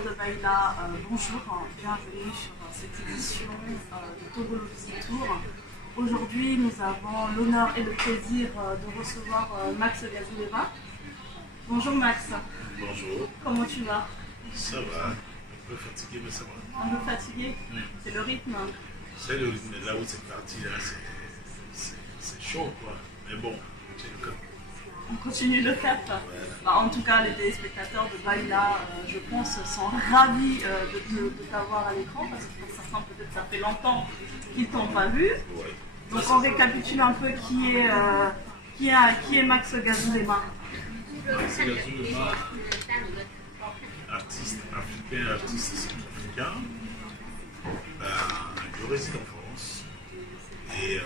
téléspectateurs de Baïla, bonjour, bienvenue sur cette édition de Togolo Visit Tour. Aujourd'hui, nous avons l'honneur et le plaisir de recevoir Max Gazulema. Bonjour Max. Bonjour. Comment tu vas? Ça va, un peu fatigué, mais ça va. Un peu fatigué? C'est le rythme. C'est le rythme, là où c'est parti, là, c'est chaud, quoi. Mais bon, c'est le cas. On continue le cap. Bah, en tout cas, les téléspectateurs de Baïla, je pense, sont ravis de t'avoir à l'écran parce que pour certains, peut-être ça fait longtemps qu'ils ne t'ont pas vu. Ouais. Donc on récapitule un peu qui est Max Gazulema. Max Gazulema, artiste africain, artiste centrafricain. Je réside en France et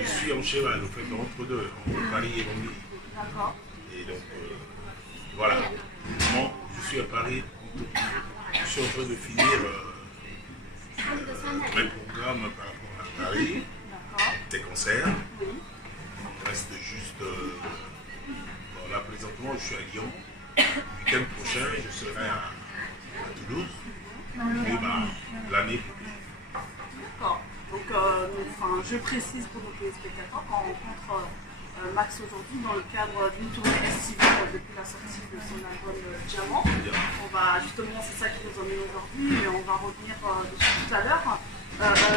je suis en cheval, au fait, entre deux, entre Paris et Londres. D'accord. Et donc, voilà. Moi, je suis à Paris. Je suis en train de finir mes programmes par rapport à Paris, des concerts. Oui. Il reste juste. Bon, là, présentement, je suis à Lyon. Le week-end prochain, je serai à Toulouse. Et l'année. D'accord. Donc, je précise pour nos téléspectateurs qu'on rencontre Max aujourd'hui dans le cadre d'une tournée estivale depuis la sortie de son album Diamant. On va justement, c'est ça qui nous emmène aujourd'hui, mais on va revenir dessus tout à l'heure.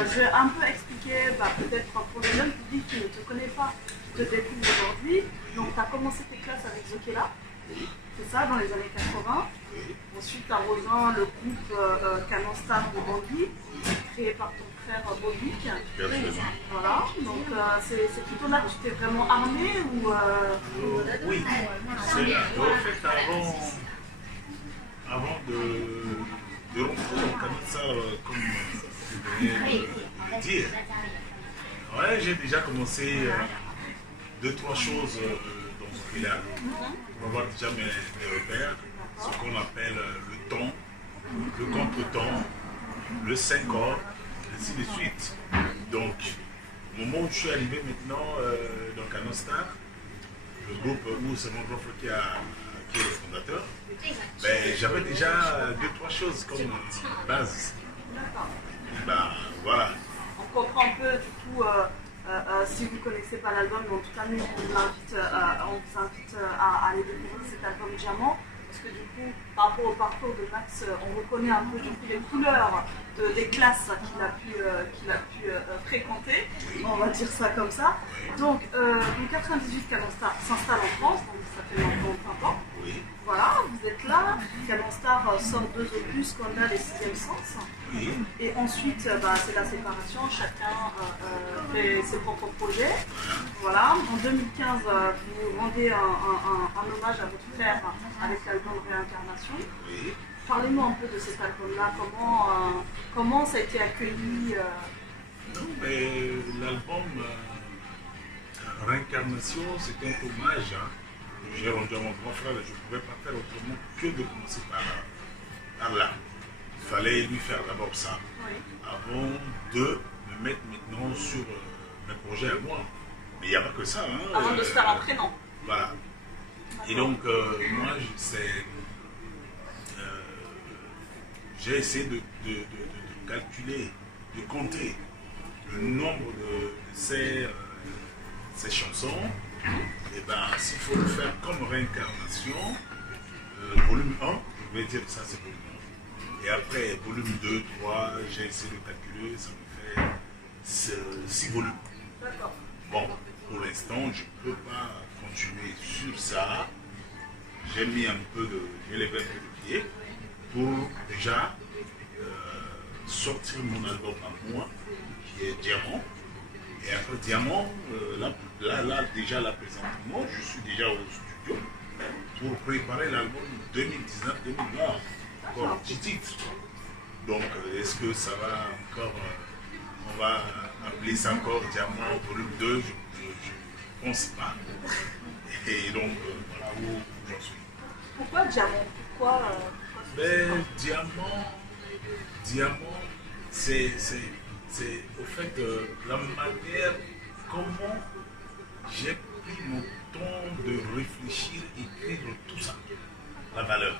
Je vais un peu expliquer, peut-être pour les jeunes publics qui ne te connaissent pas, qui te découvrent aujourd'hui. Donc, tu as commencé tes classes avec Zokela, c'est ça, dans les années 80. Ensuite, tu as rejoint le groupe Canon Star de Bangui, créé par ton frère Bobik. Voilà, donc c'est plutôt là que tu t'es vraiment armé ou Oui, c'est en fait avant de rentrer dans Canon Star, comme je venais de le dire, ouais, j'ai déjà commencé 2-3 choses dans ce village pour avoir déjà mes repères, ce qu'on appelle le ton, le contre-ton, le 5 corps, ainsi de suite. Donc, au moment où je suis arrivé maintenant dans Canon Star, le groupe où c'est mon grand frère qui est le fondateur, j'avais déjà 2-3 choses comme base. Voilà. On comprend un peu du coup, si vous ne connaissez pas l'album, mais en tout cas nous on vous invite à aller découvrir cet album Diamant. Parce que du coup, par rapport au parcours de Max, on reconnaît un peu du coup les couleurs des classes qu'il a pu fréquenter, on va dire ça comme ça. Donc en 98, Canon Star s'installe en France, donc ça fait maintenant 20 ans. Oui. Voilà, vous êtes là, Canon Star sort 2 opus, Scandale et 6e Sens. Oui. Et ensuite, c'est la séparation, chacun fait ses propres projets. Voilà, en 2015, vous rendez un hommage à votre frère avec l'album Réincarnation. Oui. Parlez-nous un peu de cet album-là, comment ça a été accueilli Non, mais l'album Réincarnation, c'est un hommage. J'ai rendu à mon grand frère et je ne pouvais pas faire autrement que de commencer par là. Il fallait lui faire d'abord ça, avant de me mettre maintenant sur mes projets à moi. Mais il n'y a pas que ça. Avant de se faire un prénom. Voilà. Et donc, moi, j'ai essayé de calculer, de compter le nombre de ces chansons. Et s'il faut le faire comme Réincarnation, volume 1, je vais dire que ça c'est volume 1. Et après, volume 2, 3, j'ai essayé de calculer, ça me fait 6 volumes. D'accord. Bon, pour l'instant, je ne peux pas continuer sur ça. J'ai levé un peu de pied pour déjà sortir mon album à moi, qui est Diamant. Et après Diamant, là déjà présentement, je suis déjà au studio pour préparer l'album 2019-2020, encore petit titre. Donc est-ce que ça va encore, on va appeler ça encore Diamant volume 2, je ne pense pas. Et donc voilà où j'en suis. Pourquoi Diamant? Pourquoi Diamant, c'est au fait la manière comment j'ai pris mon temps de réfléchir, écrire tout ça, la valeur.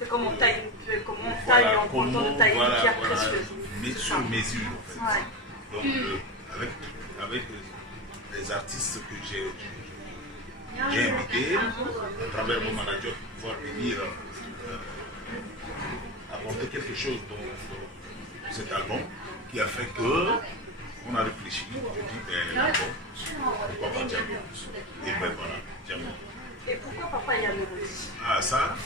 C'est comme on taille, en comptant de tailler une pierre précieuse. Mais sur mesure en fait. Ouais. Donc avec les artistes que j'ai invités, à travers mon manager, pour pouvoir venir apporter quelque chose dans cet album, qui a fait que on a réfléchi, on a dit ben bon, pourquoi pas Djamou. Et ben voilà, Djamou. Et pourquoi Papa et Mélodie? Ah ça,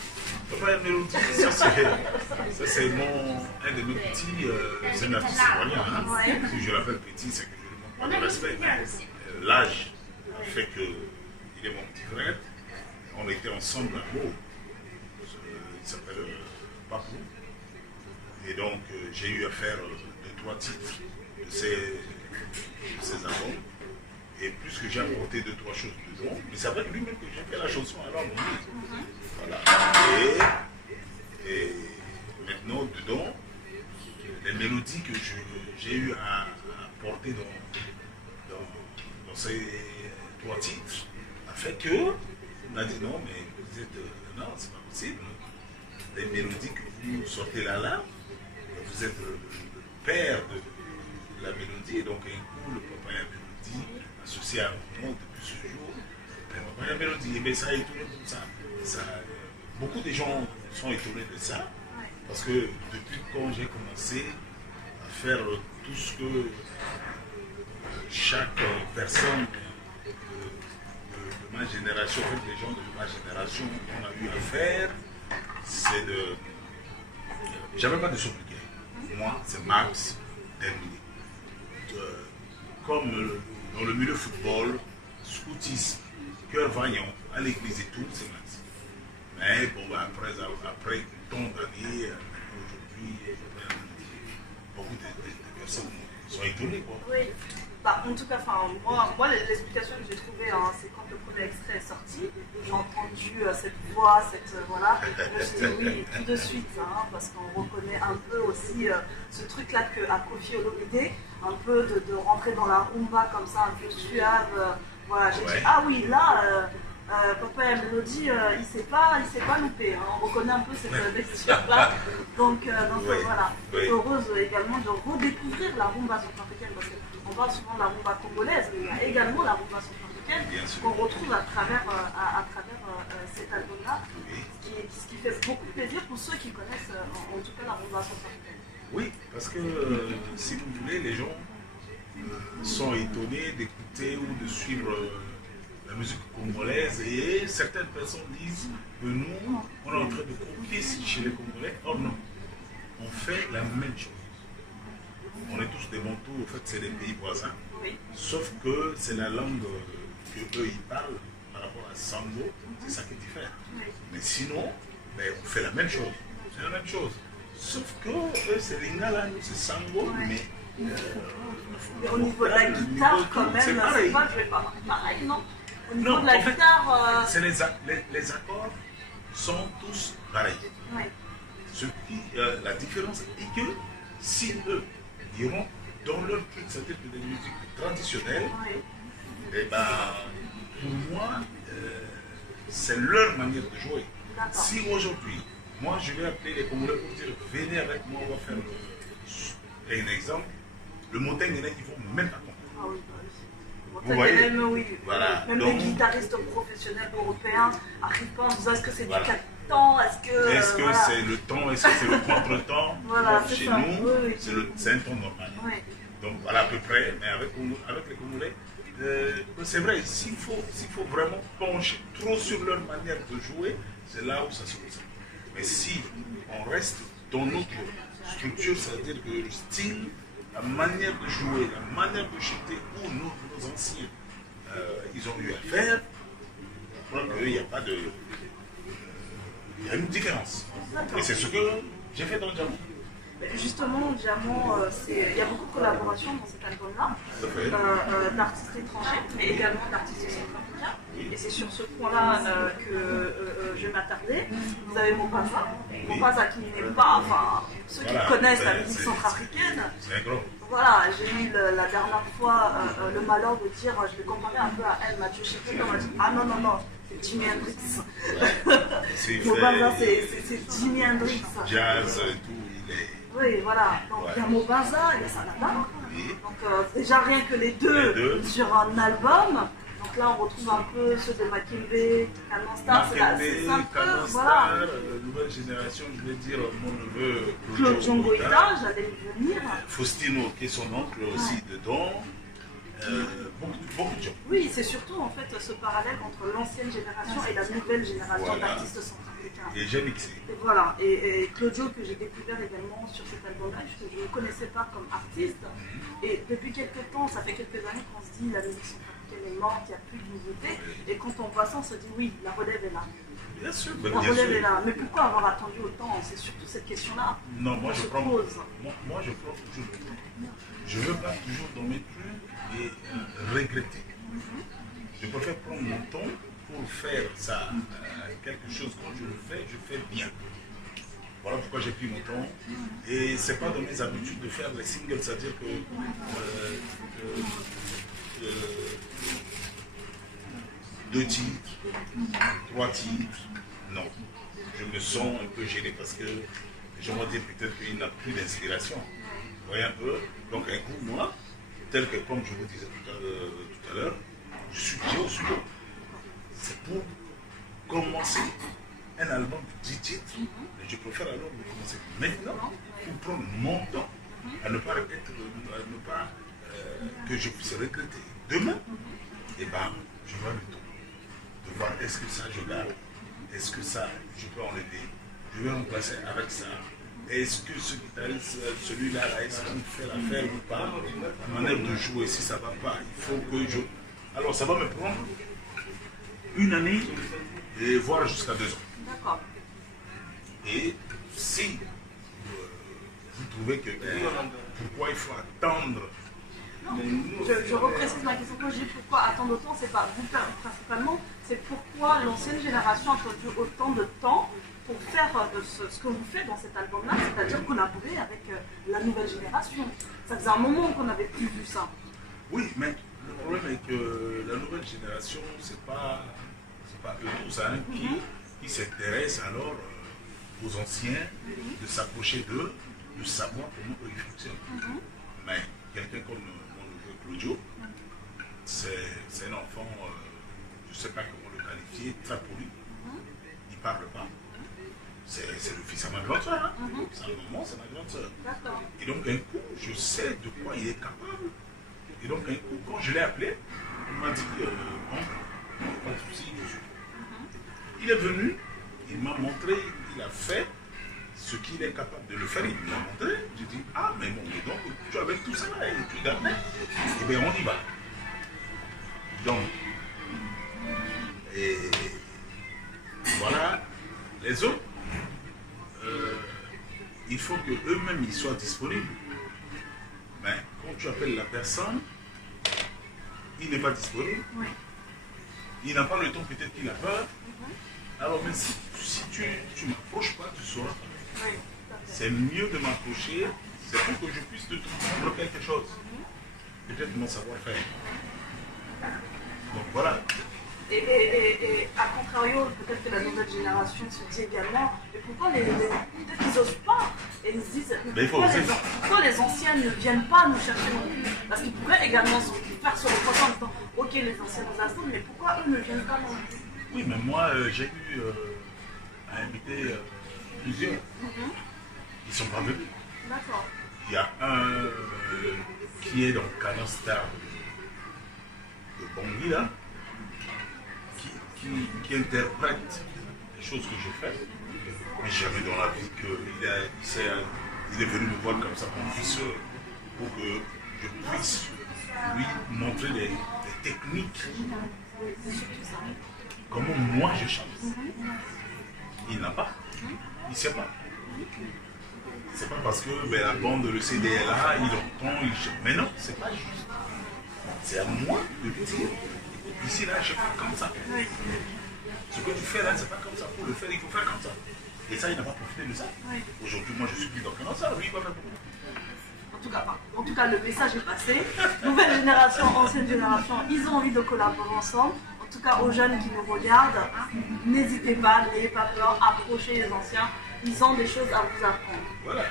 Papa et Mélodie, ça c'est un de mes petits, c'est un artiste ivoirien, hein. Si je l'appelle petit, c'est que je lui manque pas de respect. L'âge fait que il est mon petit frère, on était ensemble à Meaux, il s'appelle Papou, et donc j'ai eu à faire 2-3 titres de ces albums. Et plus que j'ai apporté 2-3 choses dedans, mais c'est avec lui-même que j'ai fait la chanson alors mon livre. Voilà. Et maintenant, dedans, les mélodies que j'ai eu à porter dans ces 3 titres a fait que on a dit non, mais vous êtes. Non, c'est pas possible. Les mélodies que vous sortez là, vous êtes le père de la mélodie, donc un coup, le papa et la mélodie associé à moi depuis ce jour, papa et la mélodie, mais ça a étonné comme ça. Beaucoup de gens sont étonnés de ça, parce que depuis quand j'ai commencé à faire tout ce que chaque personne de ma génération, en fait les gens de ma génération ont eu à faire, c'est de... J'avais pas de sobriquet. Moi, c'est Max terminé. Comme dans le milieu football, scoutisme, cœur vaillant, à l'église et tout, c'est Max. Mais bon, après tant d'années, aujourd'hui, beaucoup de personnes sont étonnées, quoi. Oui. Bah, en tout cas, moi l'explication que j'ai trouvée, hein, c'est quand le premier extrait est sorti, j'ai entendu cette voix, voilà, je me suis dit oui, tout de suite, hein, parce qu'on reconnaît un peu aussi ce truc-là qu'a Koffi Olomide, un peu de rentrer dans la rumba comme ça, un peu suave, voilà, j'ai dit ah oui, là, Papa et Mélodie, il s'est pas loupé, hein, on reconnaît un peu cette texture-là, donc voilà, heureuse également de redécouvrir la rumba centrafricaine, parce que on parle souvent de la rumba congolaise, mais il y a également la rumba centrafricaine qu'on retrouve à travers cet album-là, ce qui fait beaucoup plaisir pour ceux qui connaissent en tout cas la rumba centrafricaine. Oui, parce que si vous voulez, les gens sont étonnés d'écouter ou de suivre la musique congolaise et certaines personnes disent que nous, on est en train de copier chez les Congolais. Or non, on fait la même chose. On est tous des Bantous, en fait c'est des pays voisins, sauf que c'est la langue que eux ils parlent par rapport à Sango, c'est ça qui diffère. Mais sinon, on fait la même chose, c'est la même chose. Sauf que eux c'est Lingala, nous c'est Sango, mais au niveau de la guitare quand même, c'est pas pareil, non? Au niveau de la guitare... Les accords sont tous pareils. La différence est que si eux iront dans leur truc, c'est-à-dire que des musiques traditionnelles, et pour moi, c'est leur manière de jouer. Si aujourd'hui, moi je vais appeler les Congolais pour dire venez avec moi, on va faire un exemple, le Moteng, ils ne vont même pas comprendre. Vous voyez, voilà. Même les guitaristes professionnels européens arrivent pas en disant est-ce que c'est du 4 temps, est-ce que c'est le temps, est-ce que c'est le contre-temps? Chez nous, c'est un temps normal. Donc voilà à peu près, mais avec les Congolais, c'est vrai, s'il faut vraiment pencher trop sur leur manière de jouer, c'est là où ça se passe. Mais si on reste dans notre structure, c'est-à-dire que le style, la manière de jouer, la manière de chanter, où nos anciens ils ont eu à faire, je crois qu'il n'y a pas de... Il y a une différence. Et c'est ce que j'ai fait dans Djamou. Justement, Djamou, il y a beaucoup de collaborations dans cet album-là, d'artistes étrangers, mais également d'artistes centrafricains. Et c'est sur ce point-là que je vais m'attarder. Vous avez Mopaza qui n'est pas, ceux qui connaissent la musique centrafricaine. C'est un gros. Voilà, j'ai eu la dernière fois le malheur de dire, je vais comparer un peu à elle, Mathieu Chepet, on m'a dit ah non, c'est Jimi Hendrix. C'est Mobanza, c'est Jimi Hendrix. Jazz et tout, il est... Oui, voilà. Donc il y a Mobanza, il y a Salama. Oui. Donc déjà rien que les deux sur un album. Donc là, on retrouve un peu ceux de Makinde, Canon Star, c'est un peu, voilà. Nouvelle génération, je vais dire mon neveu Claude Djongoïta, j'allais y venir. Faustino, qui est son oncle aussi dedans. Beaucoup de gens. Oui, c'est surtout en fait ce parallèle entre l'ancienne génération et la nouvelle génération d'artistes centrafricains. Et j'ai mixé. Et voilà, et Claudio que j'ai découvert également sur cet album-là, que je ne connaissais pas comme artiste. Et depuis quelques temps, ça fait quelques années qu'on se dit la musique centrafricaine est morte, il n'y a plus de nouveautés. Et quand on voit ça, on se dit oui, la relève est là. Bien sûr, la relève est là. Mais pourquoi avoir attendu autant? C'est surtout cette question-là. Non, moi je prends. Pose. Moi je prends toujours. Je veux pas toujours dans mes trucs et regretter. Je préfère prendre mon temps pour faire ça. Quelque chose, quand je le fais bien. Voilà pourquoi j'ai pris mon temps. Et c'est pas dans mes habitudes de faire les singles, c'est-à-dire que deux titres, trois titres, non. Je me sens un peu gêné parce que les gens vont dire peut-être qu'il n'a plus d'inspiration. Vous voyez un peu? Donc un coup, moi, tel que comme je vous disais tout à l'heure, je suis déjà au studio. C'est pour commencer un album de 10 titres. Mais je préfère alors le commencer maintenant pour prendre mon temps à ne pas répéter, à ne pas que je puisse regretter. Demain, et ben, je vois le temps de voir est-ce que ça je garde, est-ce que ça je peux enlever, je vais remplacer avec ça. Est-ce que ce guitariste, celui-là, est-ce qu'il fait l'affaire ou pas? La manière de jouer, si ça ne va pas, il faut que je... Alors ça va me prendre une année et voire jusqu'à 2 ans. D'accord. Et si vous trouvez que pourquoi il faut attendre? Non, je reprécise ma question quand je dis pourquoi attendre autant, c'est pas vous principalement, c'est pourquoi l'ancienne génération a attendu autant de temps pour faire ce que vous faites dans cet album-là, c'est-à-dire collaborer avec la nouvelle génération. Ça faisait un moment qu'on n'avait plus vu ça. Oui, mais le problème est que la nouvelle génération, c'est pas eux tous hein, qui s'intéressent alors aux anciens, de s'approcher d'eux, de savoir comment eux ils fonctionnent. Mais quelqu'un comme mon neveu Claudio, c'est un enfant, je ne sais pas comment le qualifier, très poli. Il ne parle pas. C'est le fils à ma grande soeur. Hein. C'est un moment, c'est ma grande soeur. Et donc, un coup, je sais de quoi il est capable. Et donc, un coup, quand je l'ai appelé, il m'a dit pas de souci, je suis. Il est venu, il m'a montré, il a fait ce qu'il est capable de le faire. Il m'a montré. J'ai dit, ah, mais bon, mais donc, tu avais tout ça et tu gardais. Eh bien, on y va. Donc, et voilà, les autres. Il faut qu'eux-mêmes ils soient disponibles. Mais quand tu appelles la personne, il n'est pas disponible. Oui. Il n'a pas le temps, peut-être qu'il a peur. Alors, mais si tu ne m'approches pas, tu sauras pas. Oui, c'est mieux de m'approcher, c'est pour que je puisse te prendre quelque chose. Peut-être mon savoir-faire. Donc voilà. Et à contrario, peut-être que la nouvelle génération se dit également, mais pourquoi peut-être qu'ils n'osent pas? Et ils se disent, pourquoi les anciens ne viennent pas nous chercher non plus? Parce qu'ils pourraient également faire ce reproche en disant, ok, les anciens nous assemblent, mais pourquoi eux ne viennent pas non plus? Oui, mais moi, j'ai eu à inviter plusieurs. Ils ne sont pas venus. D'accord. Il y a un qui est dans Canon Star de Bangui, là. Qui interprète les choses que je fais, mais jamais dans la vie qu'il est venu me voir comme ça pour que je puisse lui montrer des techniques, comment moi je chante. Il n'a pas, il ne sait pas. C'est pas parce que la bande, le CD est là, il entend, mais non, c'est pas juste. C'est à moi de lui dire. Ici, là, je fais comme ça. Oui. Ce que tu fais là, c'est pas comme ça. Pour le faire, il faut faire comme ça. Et ça, il n'a pas profité de ça. Oui. Aujourd'hui, moi, je suis plus dans ça. Lui, il va faire beaucoup. En tout cas, le message est passé. Nouvelle génération, ancienne génération, ils ont envie de collaborer ensemble. En tout cas aux jeunes qui nous regardent, n'hésitez pas, n'ayez pas peur, approchez les anciens, ils ont des choses à vous apprendre. Voilà.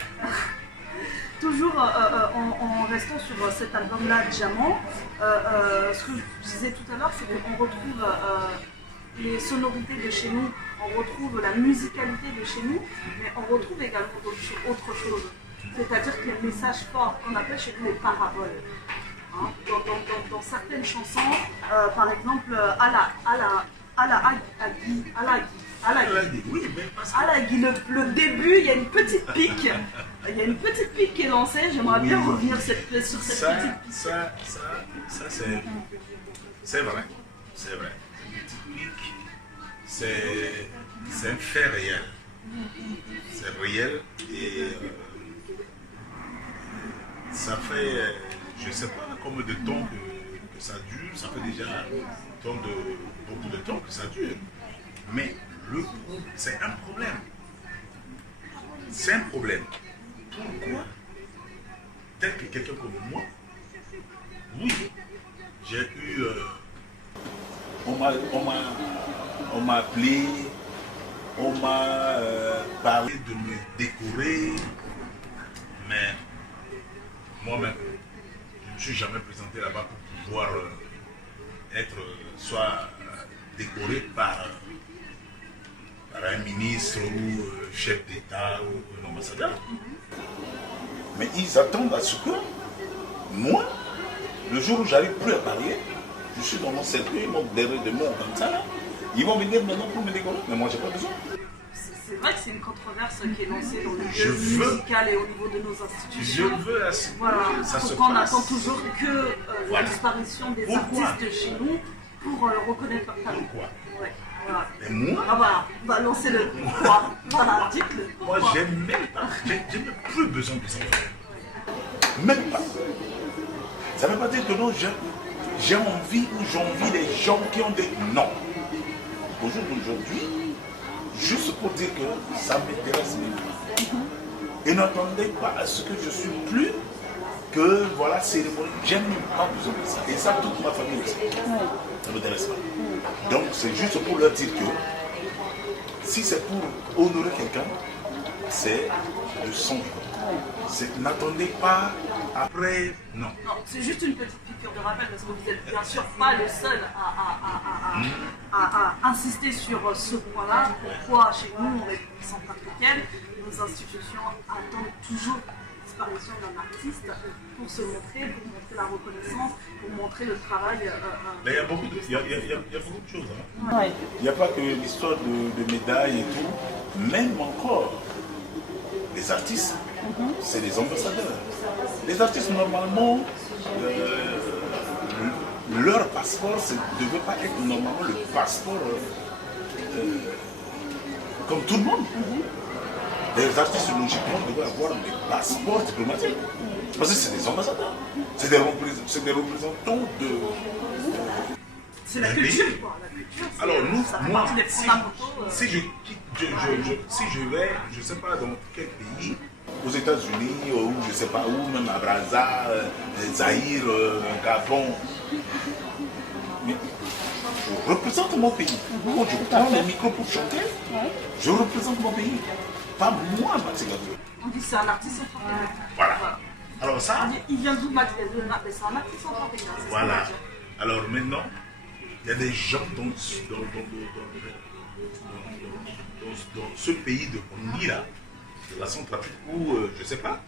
Toujours en restant sur cet album-là, Diamant, ce que je disais tout à l'heure, c'est qu'on retrouve les sonorités de chez nous, on retrouve la musicalité de chez nous, mais on retrouve également autre chose. C'est-à-dire que les messages forts qu'on appelle chez nous les paraboles. Hein, dans certaines chansons, par exemple, le début, il y a une petite pique. Il y a une petite pique qui est lancée. J'aimerais bien revenir sur cette petite pique. Ça c'est vrai. C'est vrai. Une petite pique, c'est un fait réel. C'est réel et ça fait, je ne sais pas combien de temps que ça dure. Ça fait déjà beaucoup de temps que ça dure. Mais c'est un problème. C'est un problème. Pourquoi, tel que quelqu'un comme moi, oui, j'ai eu... on m'a appelé, on m'a parlé de me décorer, mais moi-même, je ne me suis jamais présenté là-bas pour pouvoir être soit décoré par un ministre ou chef d'État ou un ambassadeur. Mais ils attendent à ce que moi, le jour où j'arrive plus à parler, je suis dans mon cercueil, derrière de moi comme ça, là, ils vont venir maintenant pour me décorer, mais moi j'ai pas besoin. C'est vrai que c'est une controverse qui est lancée dans le milieu musical et au niveau de nos institutions. Je veux voilà. ça se Pourquoi on passe. attend toujours que la disparition des artistes de chez nous pour reconnaître leur talent. Pourquoi? Ouais. Voilà. Et moi, voilà, on va lancer le pourquoi. Voilà, dites-le. Moi, j'ai même pas, j'ai même plus besoin de ça. Même pas. Ça ne veut pas dire que non, j'ai envie ou j'envie des gens qui ont des... Non. Au jour d'aujourd'hui, juste pour dire que ça m'intéresse même. Et n'attendez pas à ce que je suis plus que, voilà, cérémonie. J'aime même pas besoin de ça. Et ça, toute ma famille aussi. Ça ne m'intéresse pas. Donc, c'est juste pour leur dire que si c'est pour honorer quelqu'un, c'est le son. N'attendez pas après, non. Non, c'est juste une petite piqûre de rappel parce que vous n'êtes bien sûr pas le seul à insister sur ce point-là. Pourquoi chez nous, en République centrafricaine, nos institutions attendent toujours la disparition d'un artiste pour se montrer, pour montrer la reconnaissance, pour montrer le travail. Mais il y a beaucoup de, il y a beaucoup de choses. Hein. Ouais. Il n'y a pas que l'histoire de médailles et tout. Même encore, les artistes, c'est des ambassadeurs. Les artistes, normalement, leur passeport ne devait pas être normalement le passeport comme tout le monde. Les artistes, logiquement, devaient avoir des passeports diplomatiques. Parce que c'est des ambassadeurs. C'est des représentants de... C'est la culture, quoi. La culture, alors, nous, ça fait moi, partie des fondamentaux. si je vais, je ne sais pas dans quel pays, aux États-Unis, ou je ne sais pas où, même à Brazza, Zaïre, Gabon, mais je représente mon pays. Quand je prends le micro pour chanter, je représente mon pays. Pas moi, Mathilde. On dit que c'est un artiste centrafricain. Voilà. Alors ça... Il vient d'où Mathilde? C'est un artiste centrafricain. Voilà. Alors maintenant, il y a des gens dans ce pays de Congo-là, de la Centrafrique, ou je ne sais pas,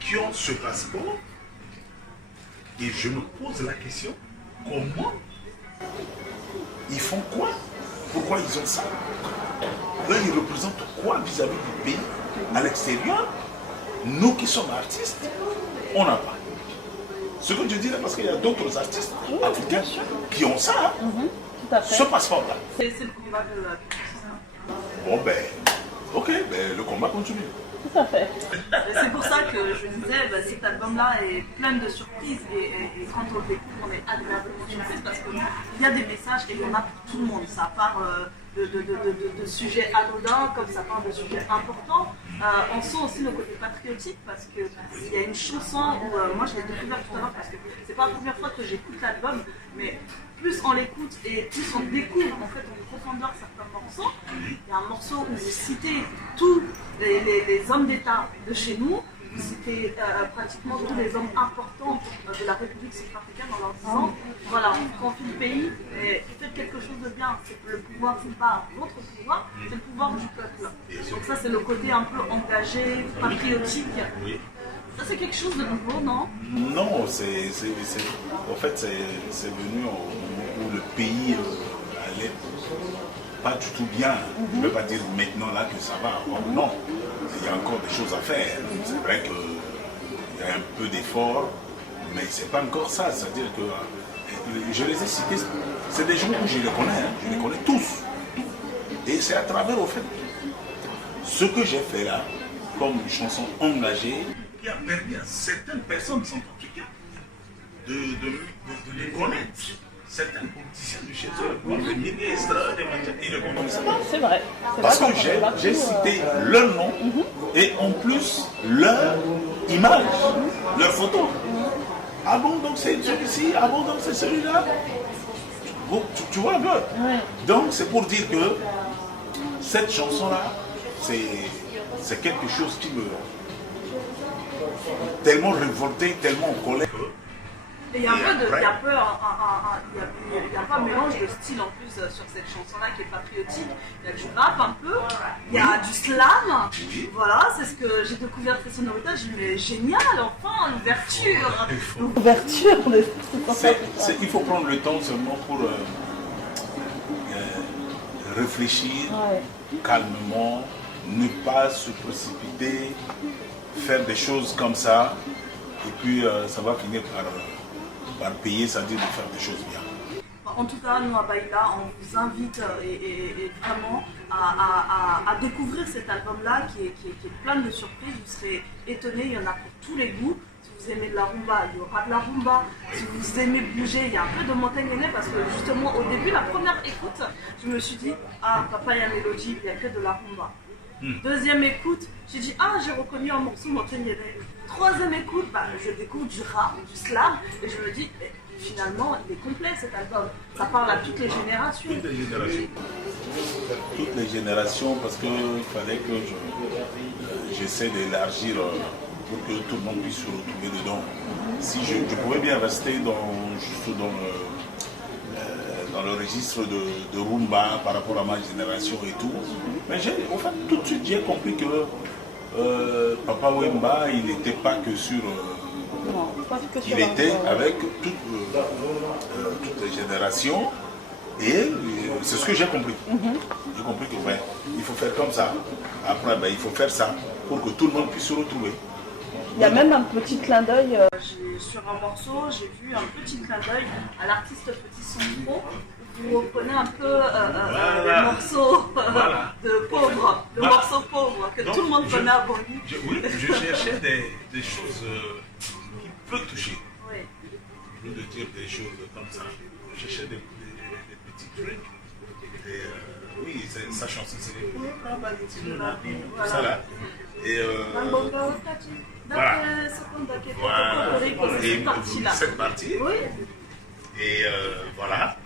qui ont ce passeport. Et je me pose la question, comment ils font quoi? Pourquoi ils ont ça? Là, ils représentent quoi vis-à-vis du pays? À l'extérieur, nous qui sommes artistes, on n'a pas. Ce que je dirais, parce qu'il y a d'autres artistes africains qui ont ça, ce passeport-là. C'est le combat de la culture. Bon ben, ok, ben, le combat continue. Tout à fait. C'est pour ça que je disais, cet album-là est plein de surprises et quand on le découvre, on est agréablement surpris parce qu'il y a des messages et il y en a pour tout le monde. Ça part de sujets anodins comme ça parle de sujets importants. On sent aussi le côté patriotique parce qu'il y a une chanson où moi je l'ai découvert tout à l'heure parce que c'est pas la première fois que j'écoute l'album, mais plus on l'écoute et plus on découvre en fait en profondeur certains morceaux. Il y a un morceau où vous citez tous les hommes d'État de chez nous, vous citez pratiquement tous les hommes importants de la République centrafricaine en leur disant voilà, on confie le pays, mais faites quelque chose de bien. Le pouvoir, c'est pas votre pouvoir, c'est le pouvoir du peuple. Donc ça c'est le côté un peu engagé, patriotique. Oui. Ça c'est quelque chose de nouveau, non? Non, en fait c'est venu au moment où le pays allait pas du tout bien. Je ne veux pas dire maintenant là que ça va. Non, il y a encore des choses à faire. C'est vrai qu'il y a un peu d'effort, mais c'est pas encore ça. C'est-à-dire que je les ai cités, c'est des gens que je les connais, je les connais tous. Et c'est à travers au fait ce que j'ai fait là, comme chanson engagée, qui a permis à certaines personnes centrafricaines de les connaître. Certains politiciens de chez eux, comme le ministre des Matières, ils ne connaissaient pas. C'est vrai. Parce que j'ai cité leur nom et en plus leur image, leur photo. Ah bon, donc c'est celui-ci, ah bon, donc c'est celui-là. Bon, tu vois un peu. Ouais. Donc c'est pour dire que cette chanson-là, c'est quelque chose qui me tellement révolté, tellement en colère. Et il y a un peu un mélange de style en plus sur cette chanson-là qui est patriotique. Il y a du rap un peu, il y a du slam. Oui. Voilà, c'est ce que j'ai découvert ces sonorités. Je me dis mais génial, enfin l'ouverture. Ouverture. Il faut prendre le temps seulement pour réfléchir calmement, ne pas se précipiter, faire des choses comme ça, et puis ça va finir par payer, c'est-à-dire de faire des choses bien. En tout cas, nous à Baïla, on vous invite et vraiment à découvrir cet album-là qui est plein de surprises. Vous serez étonnés, il y en a pour tous les goûts. Si vous aimez de la rumba, il y aura de la rumba. Si vous aimez bouger, il y a un peu de montagne aînée parce que justement au début, la première écoute, je me suis dit ah papa, il y a Mélodie, il n'y a que de la rumba. Deuxième écoute, j'ai dit ah j'ai reconnu un morceau montagne aînée. Troisième écoute, je découvre du rap, du slam et je me dis finalement il est complet cet album. Ça parle à toutes les générations. Toutes les générations. Toutes les générations parce qu'il fallait que j'essaie d'élargir pour que tout le monde puisse se retrouver dedans. Si je pouvais bien rester juste dans le registre de rumba par rapport à ma génération et tout, mais en fait tout de suite j'ai compris que Papa Wemba, il n'était pas que sur... il était avec toutes les générations et c'est ce que j'ai compris. J'ai compris que il faut faire comme ça. Après, il faut faire ça pour que tout le monde puisse se retrouver. Il y a même un petit clin d'œil. Sur un morceau, j'ai vu un petit clin d'œil à l'artiste Petit Son. Vous reprenez un peu le morceau de pauvre, le morceau pauvre que tout le monde connaît à Bangui. Oui, je cherchais des choses qui peuvent toucher. Oui. Au lieu de dire des choses comme ça, je cherchais des petits trucs. Oui, sa chanson c'est ça là. Et voilà. Et cette partie. Oui. Et voilà.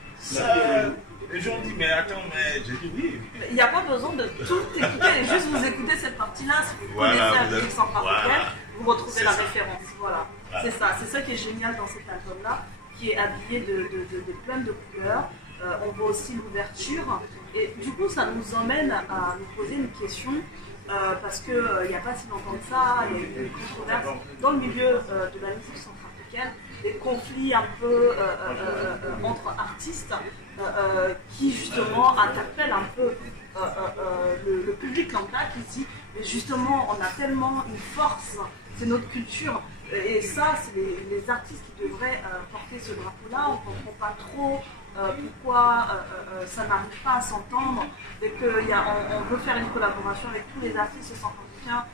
Les gens ont dit, mais attends, mais j'ai dit oui. Il n'y a pas besoin de tout écouter, juste vous écoutez cette partie-là. Si vous connaissez la musique centrafricaine, vous retrouvez la référence. Voilà. C'est ça. C'est ça qui est génial dans cet album-là, qui est habillé de plein de couleurs. On voit aussi l'ouverture. Et du coup, ça nous emmène à nous poser une question. Parce qu'il n'y a pas si longtemps que ça, il y a eu une controverse dans le milieu de la musique centrafricaine, des conflits un peu entre artistes qui justement interpellent un peu le public lambda qui dit mais justement on a tellement une force, c'est notre culture et ça c'est les artistes qui devraient porter ce drapeau-là, on ne comprend pas trop pourquoi ça n'arrive pas à s'entendre et qu'on veut faire une collaboration avec tous les artistes centrafricains.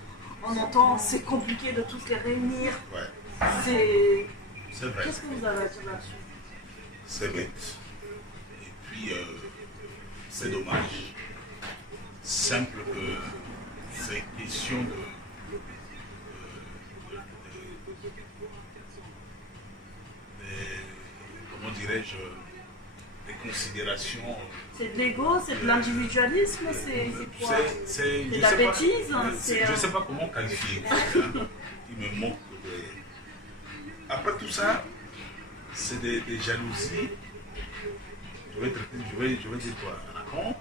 On entend c'est compliqué de tous les réunir. Ouais. C'est vrai. Qu'est-ce que vous avez à dire là-dessus? C'est bête. Et puis c'est dommage. Simple que c'est question de comment dirais-je, des considérations. C'est de l'ego, c'est de l'individualisme, c'est quoi? C'est de la bêtise? Je ne sais pas comment qualifier. Il me manque de... Après tout ça, c'est des jalousies. Je vais dire quoi? À la con.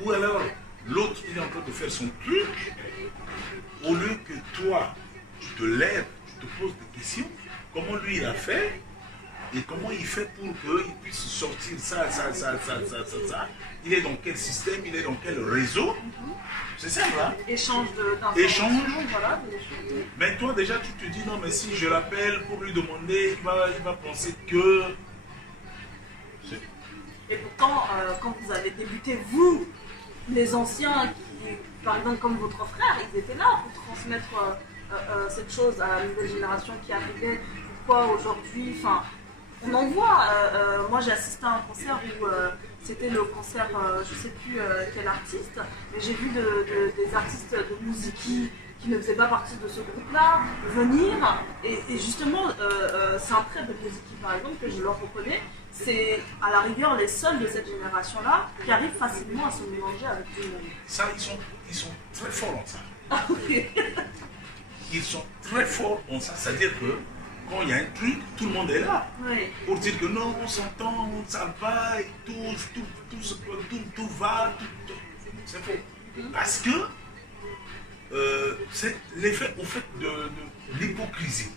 Ou alors, l'autre, il est en train de faire son truc. Au lieu que toi, tu te lèves, tu te poses des questions. Comment lui, il a fait? Et comment il fait pour qu'il puisse sortir ça. Il est dans quel système, il est dans quel réseau. C'est ça, là. Échange d'informations. Voilà, mais toi, déjà, tu te dis, non, mais si je l'appelle pour lui demander, il va penser que... Et pourtant, quand vous avez débuté, vous, les anciens, par exemple comme votre frère, ils étaient là pour transmettre cette chose à la nouvelle génération qui arrivait. Pourquoi aujourd'hui, on en voit. Moi, j'ai assisté à un concert où c'était le concert, je ne sais plus quel artiste, mais j'ai vu des artistes de musique qui ne faisaient pas partie de ce groupe-là venir. Et justement, c'est un trait de musique, par exemple, que je leur reconnais. C'est à la rigueur les seuls de cette génération-là qui arrivent facilement à se mélanger avec tout le monde. Ça, ils sont très forts en ça. Ah oui. Ils sont très forts en ça. C'est-à-dire que quand il y a un truc, tout le monde est là. Oui. Pour dire que non, on s'entend, ça va, et tout va, tout. C'est faux. Parce que c'est l'effet au fait de l'hypocrisie.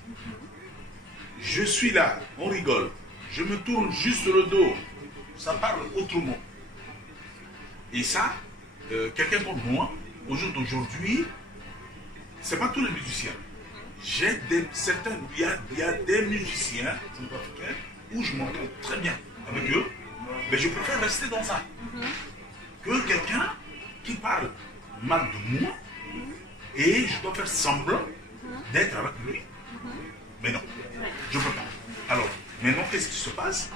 Je suis là, on rigole. Je me tourne juste le dos. Ça parle autrement. Et ça, quelqu'un comme moi, au jour d'aujourd'hui, c'est pas tous les musiciens. J'ai certains, il y a des musiciens centrafricains où je m'entends très bien avec eux, mais je préfère rester dans ça. Que quelqu'un qui parle mal de moi et je dois faire semblant d'être avec lui. Mais non, je ne peux pas. Alors, maintenant, qu'est-ce qui se passe?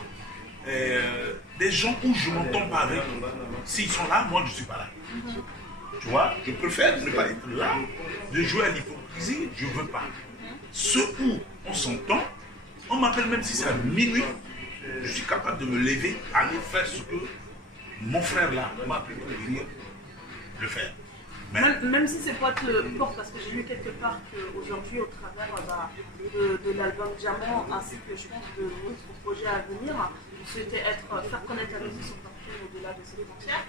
Des gens où je ne m'entends pas avec, s'ils sont là, moi je ne suis pas là. Tu vois, je préfère ne pas être là, de jouer à l'hypocrisie, je ne veux pas. Ceux où on s'entend, on m'appelle même si c'est à minuit, je suis capable de me lever, aller faire ce que mon frère là m'a appelé pour venir le faire. Mais... Même si c'est pas te porte, parce que j'ai lu quelque part qu'aujourd'hui, au travers de l'album Diamant, ainsi que je pense de votre projet à venir, vous souhaitez faire connaître la musique sur partout au-delà de ses frontières,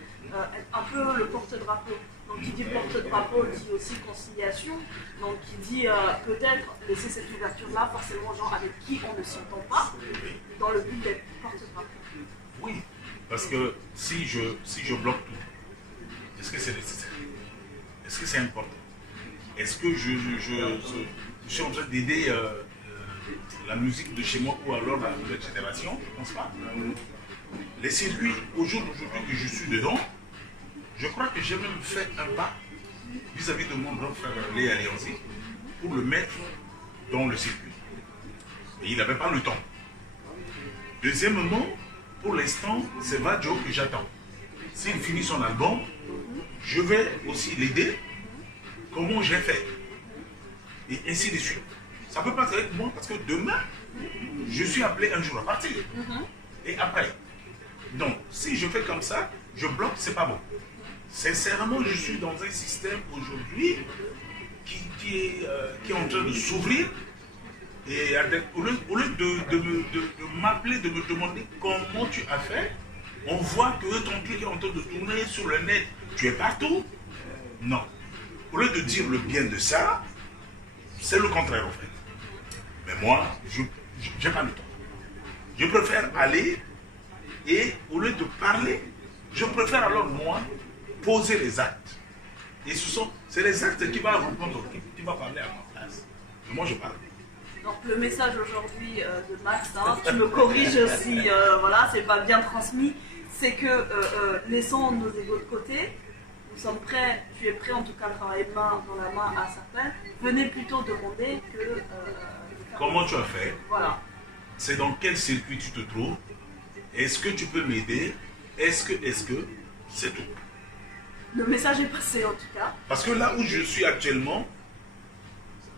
être un peu le porte-drapeau. Donc qui dit porte-drapeau dit aussi conciliation, donc qui dit peut-être laisser cette ouverture-là forcément aux gens avec qui on ne s'entend pas, dans le but d'être porte-drapeau. Oui, parce que si je bloque tout, est-ce que c'est nécessaire? Est-ce que c'est important? Est-ce que je suis en train d'aider la musique de chez moi ou alors la nouvelle génération? Je ne pense pas. Les circuits, au jour d'aujourd'hui que je suis dedans, je crois que j'ai même fait un pas vis-à-vis de mon grand frère Léa Léonzi pour le mettre dans le circuit. Et il n'avait pas le temps. Deuxièmement, pour l'instant, c'est Vadjo que j'attends. S'il finit son album, je vais aussi l'aider comment j'ai fait. Et ainsi de suite. Ça ne peut pas être moi parce que demain, je suis appelé un jour à partir. Et après. Donc, si je fais comme ça, je bloque, c'est pas bon. Sincèrement, je suis dans un système aujourd'hui qui est en train de s'ouvrir. Et au lieu de m'appeler, de me demander comment tu as fait, on voit que ton truc est en train de tourner sur le net. Tu es partout? Non. Au lieu de dire le bien de ça, c'est le contraire en fait. Mais moi, je n'ai pas le temps. Je préfère aller et au lieu de parler, je préfère alors moi poser les actes. Et c'est les actes qui vont répondre, qui va parler à ma place. Mais moi je parle. Donc le message aujourd'hui de Max, tu me corriges si voilà, c'est pas bien transmis, c'est que laissons nos égos de côté, nous sommes prêts, tu es prêt en tout cas à travailler main dans la main à certains, venez plutôt demander que... comment tu as fait? Voilà. C'est dans quel circuit tu te trouves? Est-ce que tu peux m'aider? Est-ce que C'est tout. Le message est passé en tout cas. Parce que là où je suis actuellement,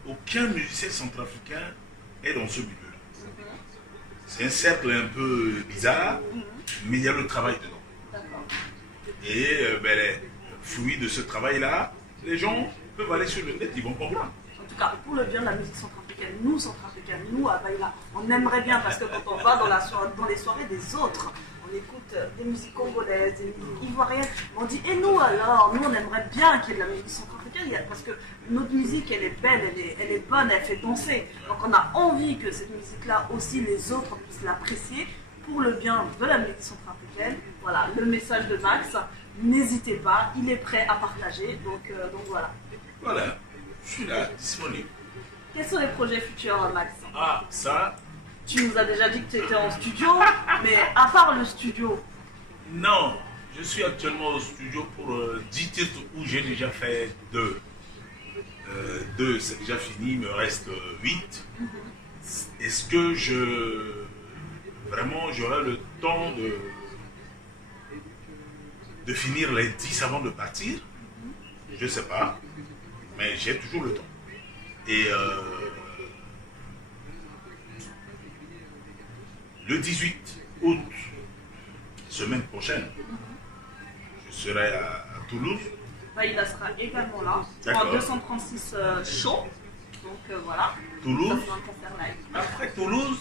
aucun musicien centrafricain est dans ce milieu-là. C'est un cercle un peu bizarre, mais il y a le travail dedans. D'accord. Et les fruits de ce travail-là, les gens peuvent aller sur le net, ils vont comprendre. En tout cas, pour le bien de la musique centrafricaine, nous à Baïla, on aimerait bien parce que quand on va dans les soirées des autres, on écoute des musiques congolaises, des musiques ivoiriennes, on dit et nous alors, nous on aimerait bien qu'il y ait de la musique centrafricaine parce que notre musique elle est belle, elle est bonne, elle fait danser. Donc on a envie que cette musique-là aussi les autres puissent l'apprécier pour le bien de la musique centrafricaine. Voilà, le message de Max, n'hésitez pas, il est prêt à partager, donc voilà. Voilà, je suis là, disponible. Quels sont les projets futurs, Max? Ah, ça, Tu nous as déjà dit que tu étais en studio, mais à part le studio, non. Je suis actuellement au studio pour 10 titres où j'ai déjà fait 2. 2, c'est déjà fini, il me reste 8. Est-ce que vraiment j'aurai le temps de finir les 10 avant de partir? Je ne sais pas, mais j'ai toujours le temps. Et le 18 août, semaine prochaine, je serai à Toulouse. Baïla sera également là, D'accord. en 236 show, donc voilà. Toulouse. Ça sera un concert live. Après Toulouse,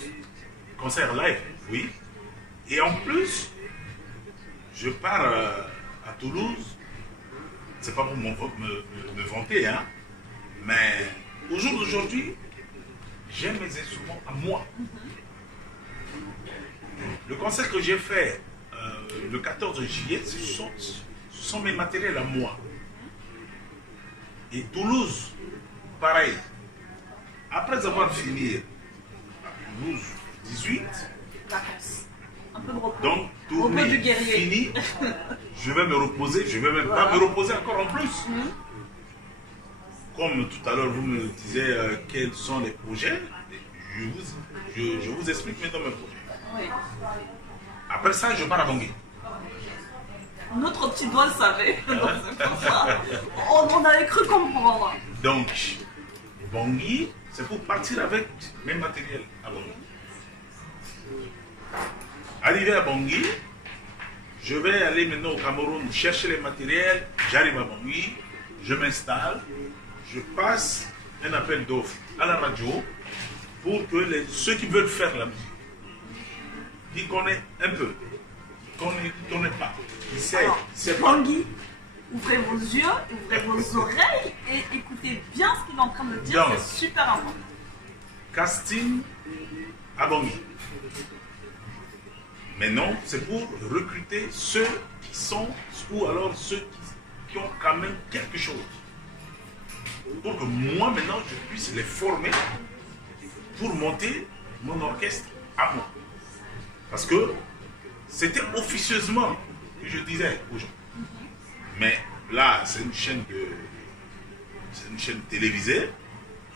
concert live, oui. Et en plus, je pars à Toulouse, c'est pas pour me vanter, hein, mais au jour d'aujourd'hui, j'ai mes instruments à moi. Le concert que j'ai fait le 14 juillet, ce sont mes matériels à moi. Et Toulouse, pareil. Après avoir fini à Toulouse 18, Vacances. Un peu de repos. donc Repos tournée du guerrier. finie, je vais me reposer, je vais même Voilà. pas me reposer encore en plus. Comme tout à l'heure vous me disiez quels sont les projets, je vous explique maintenant mes projets. Oui. Après ça, je pars à Bangui. Notre petit doigt le savait, donc c'est pour ça. On avait cru comprendre. Donc, Bangui, c'est pour partir avec mes matériels à Bangui. Arrivé à Bangui, je vais aller maintenant au Cameroun chercher les matériels. J'arrive à Bangui, je m'installe, je passe un appel d'offres à la radio pour que ceux qui veulent faire la musique, qui connaissent un peu, qui ne connaissent pas, qui sait, Alors, qui sait pas. Tanguy, ouvrez vos yeux, ouvrez vos oreilles et écoutez bien ce qu'il est en train de dire, Donc. c'est super important. Casting à Bangui. Maintenant, c'est pour recruter ceux qui sont, ou alors ceux qui ont quand même quelque chose. Pour que moi, maintenant, je puisse les former pour monter mon orchestre à moi. Parce que c'était officieusement que je disais aux gens. Mais là, c'est une chaîne télévisée.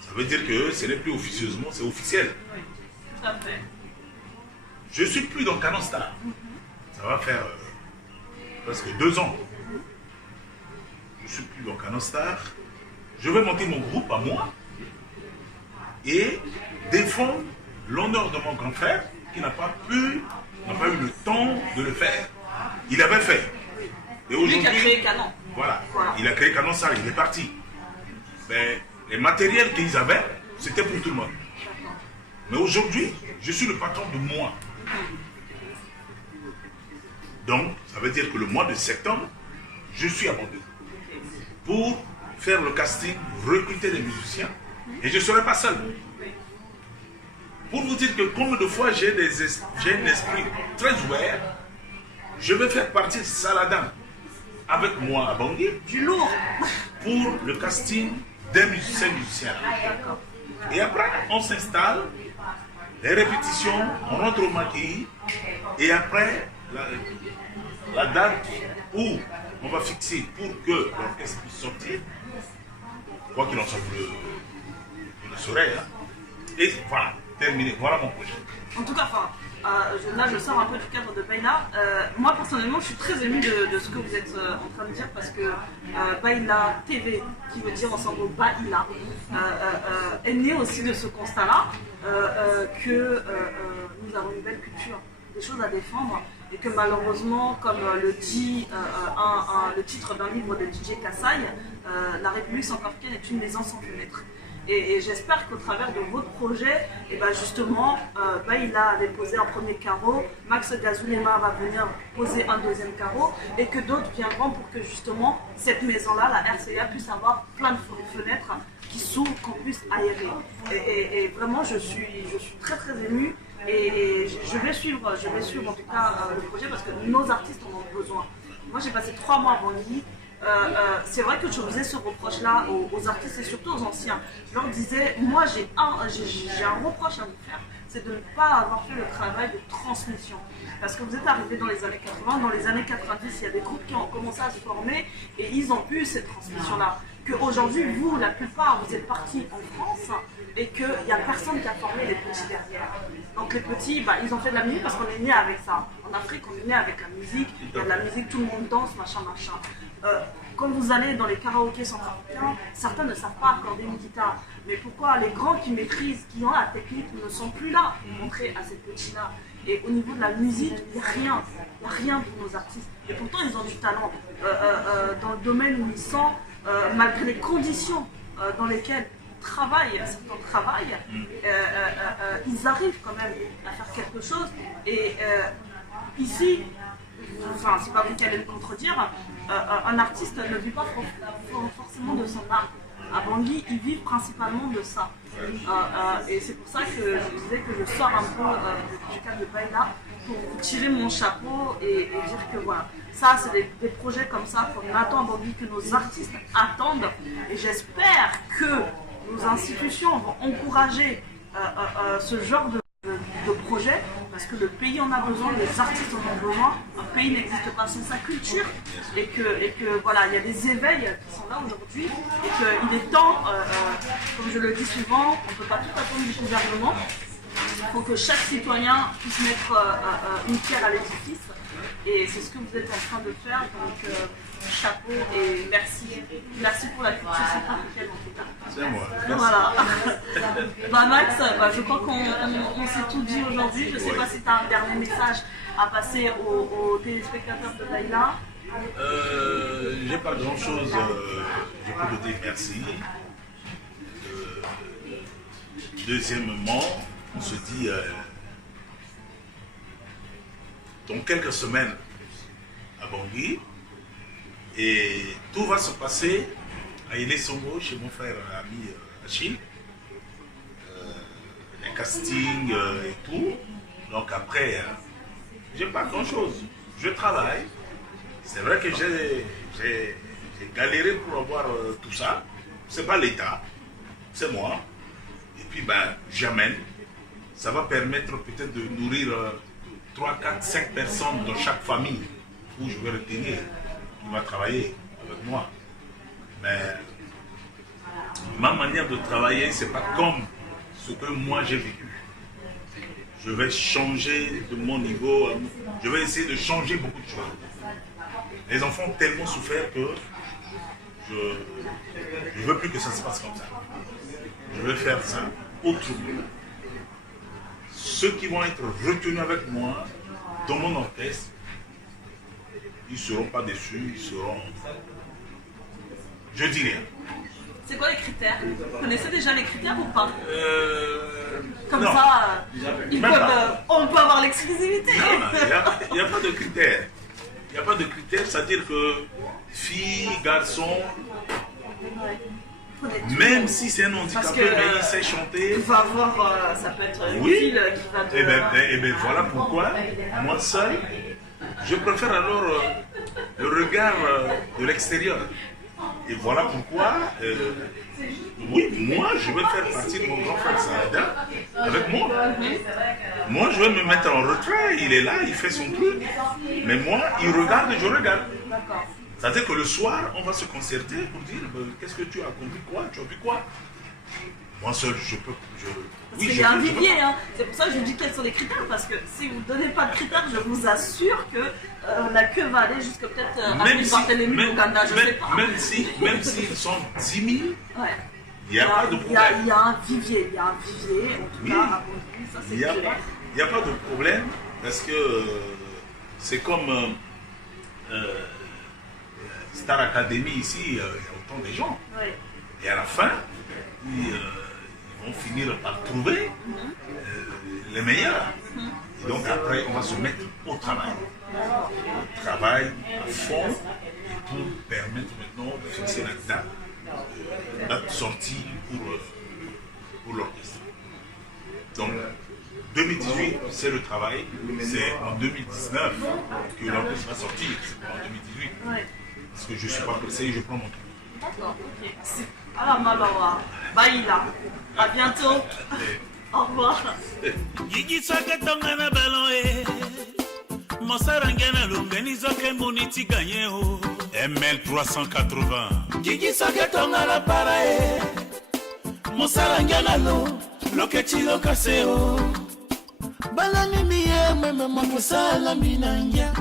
Ça veut dire que ce n'est plus officieusement, c'est officiel. Oui, tout à fait. Je ne suis plus dans Canon Star. Ça va faire presque 2 ans. Je ne suis plus dans Canon Star. Je vais monter mon groupe à moi et défendre l'honneur de mon grand frère qui n'a pas eu le temps de le faire. Il avait fait. Et Lui qui a aujourd'hui, créé Canon. voilà, Voilà. il a créé Canon Star, il est parti. Mais les matériels qu'ils avaient, c'était pour tout le monde. Mais aujourd'hui, je suis le patron de moi. Donc, ça veut dire que le mois de septembre, je suis à Bordeaux pour faire le casting, recruter des musiciens. Et je ne serai pas seul. Pour vous dire que combien de fois j'ai un esprit très ouvert, je vais faire partir Saladin avec moi à Bangui Du lourd. pour le casting des musiciens. D'accord. Et après, on s'installe, les répétitions, on rentre au maquis, et après, la date où on va fixer pour que l'orchestre puisse sortir, quoi qu'il en soit, vous le saurez, hein. Et voilà, terminé, voilà mon projet. En tout cas, enfin, là je sors un peu du cadre de Baila. Moi personnellement je suis très émue de ce que vous êtes en train de dire parce que Baila TV, qui veut dire ensemble Baila, est né aussi de ce constat-là que nous avons une belle culture, des choses à défendre et que malheureusement, comme le dit le titre d'un livre de DJ Kassai, la République centrafricaine est une maison sans fenêtre. Et j'espère qu'au travers de votre projet, et ben justement, Baila avait posé un premier carreau, Max Gazulema va venir poser un deuxième carreau, et que d'autres viendront pour que justement cette maison-là, la RCA, puisse avoir plein de fenêtres qui s'ouvrent, qu'on puisse aérer. Et vraiment, je suis très très émue, et je vais suivre en tout cas le projet parce que nos artistes en ont besoin. Moi, j'ai passé 3 mois à Bangui. C'est vrai que je faisais ce reproche-là aux artistes et surtout aux anciens. Je leur disais, moi j'ai un reproche à vous faire, c'est de ne pas avoir fait le travail de transmission. Parce que vous êtes arrivés dans les années 80, dans les années 90, il y a des groupes qui ont commencé à se former et ils ont eu cette transmission-là. Qu'aujourd'hui, vous, la plupart, vous êtes partis en France et qu'il n'y a personne qui a formé les petits derrière. Donc les petits, ils ont fait de la musique parce qu'on est né avec ça. En Afrique, on est né avec la musique, il y a de la musique, tout le monde danse, machin. Quand vous allez dans les karaokés centrafricains, certains ne savent pas accorder une guitare. Mais pourquoi les grands qui maîtrisent, qui ont la technique, ne sont plus là pour montrer à ces petits-là? Et au niveau de la musique, il n'y a rien pour nos artistes. Et pourtant, ils ont du talent. Dans le domaine où ils sont, malgré les conditions dans lesquelles certains travaillent, ils arrivent quand même à faire quelque chose. Et ici, enfin, c'est pas vous qui allez me contredire, un artiste ne vit pas forcément de son art. À Bangui, ils vivent principalement de ça. Et c'est pour ça que je disais que je sors un peu du cadre de Baila pour vous tirer mon chapeau et dire que voilà, ça c'est des projets comme ça qu'on attend à Bangui, que nos artistes attendent. Et j'espère que nos institutions vont encourager ce genre de projet, parce que le pays en a besoin, les artistes en ont besoin. Un pays n'existe pas sans sa culture, et que voilà, il y a des éveils qui sont là aujourd'hui, et qu'il est temps, comme je le dis souvent, on ne peut pas tout attendre du gouvernement. Il faut que chaque citoyen puisse mettre une pierre à l'édifice, et c'est ce que vous êtes en train de faire. Donc chapeau et merci. Merci pour la culture centrafricaine en tout cas. C'est moi. Voilà. Max, je crois qu'on s'est tout dit aujourd'hui. Je ne sais pas si tu as un dernier message à passer aux téléspectateurs de Baila. J'ai pas grand chose. Je peux te dire merci. Deuxièmement, on se dit dans quelques semaines à Bangui. Et tout va se passer à Ine Songo, chez mon frère ami Achille. Les castings et tout. Donc après, j'ai pas grand chose. Je travaille. C'est vrai que j'ai galéré pour avoir tout ça. C'est pas l'État, c'est moi. Et puis j'amène. Ça va permettre peut-être de nourrir 3, 4, 5 personnes dans chaque famille où je vais retenir. Qui va travailler avec moi. Mais ma manière de travailler, c'est pas comme ce que moi j'ai vécu. Je vais changer de mon niveau, je vais essayer de changer beaucoup de choses. Les enfants ont tellement souffert que je ne veux plus que ça se passe comme ça. Je vais faire ça autrement. Ceux qui vont être retenus avec moi dans mon orchestre, ils ne seront pas déçus, ils seront... Je dis rien. C'est quoi les critères? Vous connaissez déjà les critères ou pas? Comme non. Ça, on peut avoir l'exclusivité. Il n'y a pas de critères. Il n'y a pas de critères, c'est-à-dire que fille, garçon, même si c'est un handicapé, mais il sait chanter. Tu vas voir, ça peut être une fille qui va te... Et bien voilà pourquoi, moi seul, je préfère alors le regard de l'extérieur. Et voilà pourquoi, oui, moi je vais faire partie de mon grand frère Saada avec moi. Moi je vais me mettre en retrait, il est là, il fait son truc. Mais moi, il regarde et je regarde. C'est-à-dire que le soir, on va se concerter pour dire qu'est-ce que tu as compris, quoi, tu as vu quoi. Moi seul, je peux. Parce qu'il y a un vivier, hein. C'est pour ça que je dis quels sont les critères, parce que si vous ne donnez pas de critères, je vous assure que la queue va aller jusqu'à peut-être Avenue Barthélemy Ouganda, je ne sais pas. Même s'ils sont 10 000, ouais. il n'y a pas de problème. Il y a un vivier, en tout cas, à Bondy, ça c'est clair. Il n'y a pas de problème, parce que c'est comme Star Academy ici, il y a autant de gens. Ouais. Et à la fin, ils vont finir par trouver les meilleurs. Et donc après, on va se mettre au travail. Au travail à fond, et pour permettre maintenant de fixer la date sortie pour l'orchestre. Donc 2018, c'est le travail. C'est en 2019 que l'orchestre va sortir. C'est pas en 2018. Ouais. Parce que je ne suis pas pressé, je prends mon temps. D'accord, ok. Alors, Malawa, Baïla, à bientôt. Au revoir. Gigi soke tongana ballon Mosarangana lungani zoke moniti gagné o ML 380 Gigi soke tongana para Mosarangana lokechi lokase o Balani miye meme mosala binanga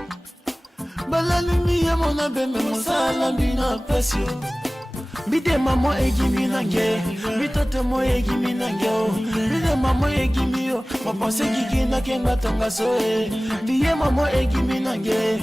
Balani miye mona beme mosala bina pasio Bide mamo egimi nange, bitote mo egimi nange o. Bide mamo egimi o, mapanse gigi na kenga tonga so e. Biye mamo egimi nange.